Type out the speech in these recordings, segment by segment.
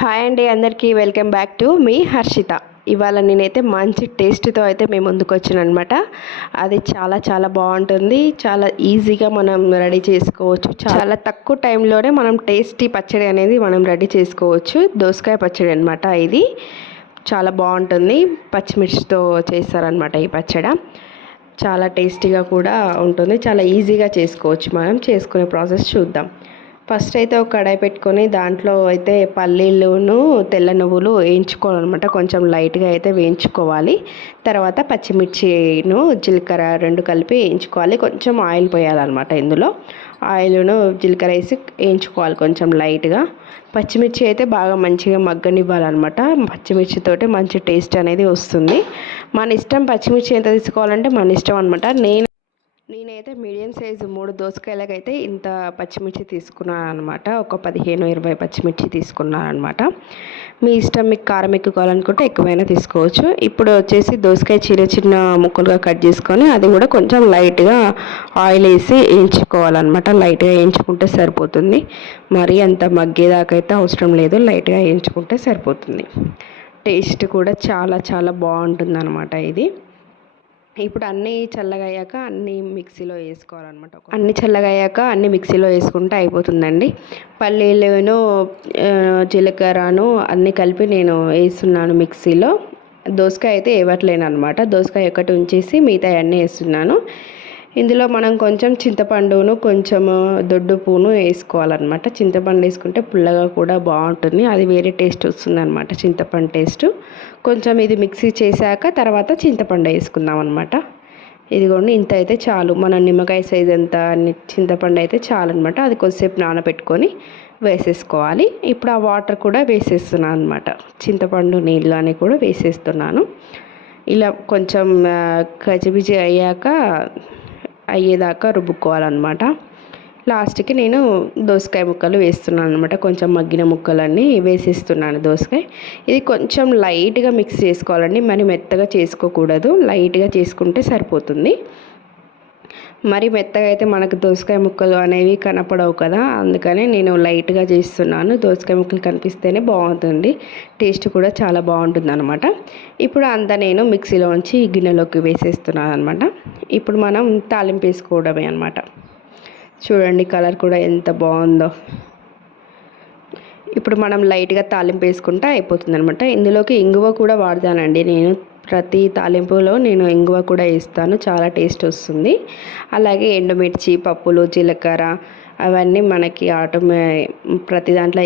Hi అండి, అందరికీ welcome back to me Harshita. ఇవాళ నేనైతే మంచి టేస్ట్తో అయితే మేము ముందుకు వచ్చాను అనమాట. అది చాలా చాలా బాగుంటుంది. చాలా ఈజీగా మనం రెడీ చేసుకోవచ్చు. చాలా తక్కువ టైంలోనే మనం టేస్టీ పచ్చడి అనేది మనం రెడీ చేసుకోవచ్చు. దోసకాయ పచ్చడి అనమాట. ఇది చాలా బాగుంటుంది. పచ్చిమిర్చితో చేస్తారనమాట ఈ పచ్చడి. చాలా టేస్టీగా కూడా ఉంటుంది. చాలా ఈజీగా చేసుకోవచ్చు. మనం చేసుకునే ప్రాసెస్ చూద్దాం. ఫస్ట్ అయితే ఒక కడాయి పెట్టుకొని దాంట్లో అయితే పల్లీలను తెల్ల నువ్వులు వేయించుకోవాలన్నమాట. కొంచెం లైట్గా అయితే వేయించుకోవాలి. తర్వాత పచ్చిమిర్చిను జీలకర్ర రెండు కలిపి వేయించుకోవాలి. కొంచెం ఆయిల్ పోయాలన్నమాట. ఇందులో ఆయిల్ను జీలకర్ర వేసి వేయించుకోవాలి కొంచెం లైట్గా. పచ్చిమిర్చి అయితే బాగా మంచిగా మగ్గనివ్వాలన్నమాట. పచ్చిమిర్చితోటి మంచి టేస్ట్ అనేది వస్తుంది. మన ఇష్టం, పచ్చిమిర్చి ఎంత తీసుకోవాలంటే మన ఇష్టం అనమాట. నేనైతే మీడియం సైజు 3 దోసకాయలకైతే ఇంత పచ్చిమిర్చి తీసుకున్నాను అనమాట. ఒక 15-20 పచ్చిమిర్చి తీసుకున్నాను అనమాట. మీ ఇష్టం, మీకు కారం ఎక్కువ కావాలనుకుంటే ఎక్కువైనా తీసుకోవచ్చు. ఇప్పుడు వచ్చేసి దోసకాయ చిన్న చిన్న ముక్కలుగా కట్ చేసుకొని అది కూడా కొంచెం లైట్గా ఆయిల్ వేసి వేయించుకోవాలన్నమాట. లైట్గా వేయించుకుంటే సరిపోతుంది. మరీ అంత మగ్గేదాకా అయితే అవసరం లేదు. లైట్గా వేయించుకుంటే సరిపోతుంది. టేస్ట్ కూడా చాలా చాలా బాగుంటుంది అనమాట ఇది. ఇప్పుడు అన్నీ చల్లగా అయ్యాక అన్నీ మిక్సీలో వేసుకోవాలన్నమాట. అన్నీ చల్లగా అయ్యాక అన్నీ మిక్సీలో వేసుకుంటే అయిపోతుందండి. పల్లీలను జీలకర్రను అన్నీ కలిపి నేను వేస్తున్నాను మిక్సీలో. దోసకాయ అయితే వేయట్లేను అనమాట. దోసకాయ ఒకటి ఉంచేసి మిగతా అన్నీ వేస్తున్నాను. ఇందులో మనం కొంచెం చింతపండును కొంచెం దొడ్డుపూను వేసుకోవాలన్నమాట. చింతపండు వేసుకుంటే పుల్లగా కూడా బాగుంటుంది. అది వేరే టేస్ట్ వస్తుంది అనమాట, చింతపండు టేస్ట్. కొంచెం ఇది మిక్సీ చేశాక తర్వాత చింతపండు వేసుకుందాం అనమాట. ఇదిగోండి, ఇంత అయితే చాలు. మన నిమ్మకాయ సైజ్ ఎంత చింతపండు అయితే చాలు అనమాట. అది కొద్దిసేపు నానబెట్టుకొని వేసేసుకోవాలి. ఇప్పుడు ఆ వాటర్ కూడా వేసేస్తున్నాను అనమాట. చింతపండు నీళ్ళు అని కూడా వేసేస్తున్నాను. ఇలా కొంచెం గజిబిజి అయ్యేదాకా రుబ్బుకోవాలన్నమాట. లాస్ట్కి నేను దోసకాయ ముక్కలు వేస్తున్నాను అనమాట. కొంచెం మగ్గిన ముక్కలన్నీ వేసేస్తున్నాను దోసకాయ. ఇది కొంచెం లైట్గా మిక్స్ చేసుకోవాలండి. మరి మెత్తగా చేసుకోకూడదు. లైట్గా చేసుకుంటే సరిపోతుంది. మరి మెత్తగా అయితే మనకు దోసకాయ ముక్కలు అనేవి కనపడవు కదా, అందుకని నేను లైట్గా చేస్తున్నాను. దోసకాయ ముక్కలు కనిపిస్తేనే బాగుంటుంది. టేస్ట్ కూడా చాలా బాగుంటుంది అనమాట. ఇప్పుడు అంతా నేను మిక్సీలోంచి గిన్నెలోకి వేసేస్తున్నాను అనమాట. ఇప్పుడు మనం తాలింపు వేసుకోవడమే అనమాట. చూడండి, కలర్ కూడా ఎంత బాగుందో. ఇప్పుడు మనం లైట్గా తాలింపు వేసుకుంటే అయిపోతుంది అనమాట. ఇందులోకి ఇంగువ కూడా వాడతానండి నేను. ప్రతి తాలింపులో నేను ఇంగువ కూడా వేస్తాను. చాలా టేస్ట్ వస్తుంది. అలాగే ఎండుమిర్చి, పప్పులు, జీలకర్ర అవన్నీ మనకి ప్రతి దాంట్లో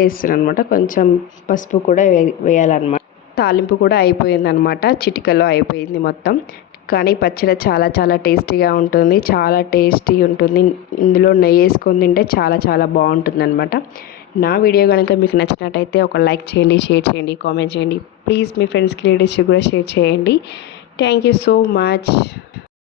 వేస్తున్నాను అనమాట. కొంచెం పసుపు కూడా వేయాలన్నమాట. తాలింపు కూడా అయిపోయిందనమాట. చిటికలో అయిపోయింది మొత్తం. కానీ పచ్చడి చాలా చాలా టేస్టీగా ఉంటుంది. చాలా టేస్టీ ఉంటుంది. ఇందులో నెయ్యి వేసుకొని తింటే చాలా చాలా బాగుంటుంది అనమాట. నా వీడియో కనుక మీకు నచ్చినట్టయితే ఒక లైక్ చేయండి, షేర్ చేయండి, కామెంట్ చేయండి. ప్లీజ్ మీ ఫ్రెండ్స్కి, రిలేటివ్స్కి కూడా షేర్ చేయండి. Thank you so much.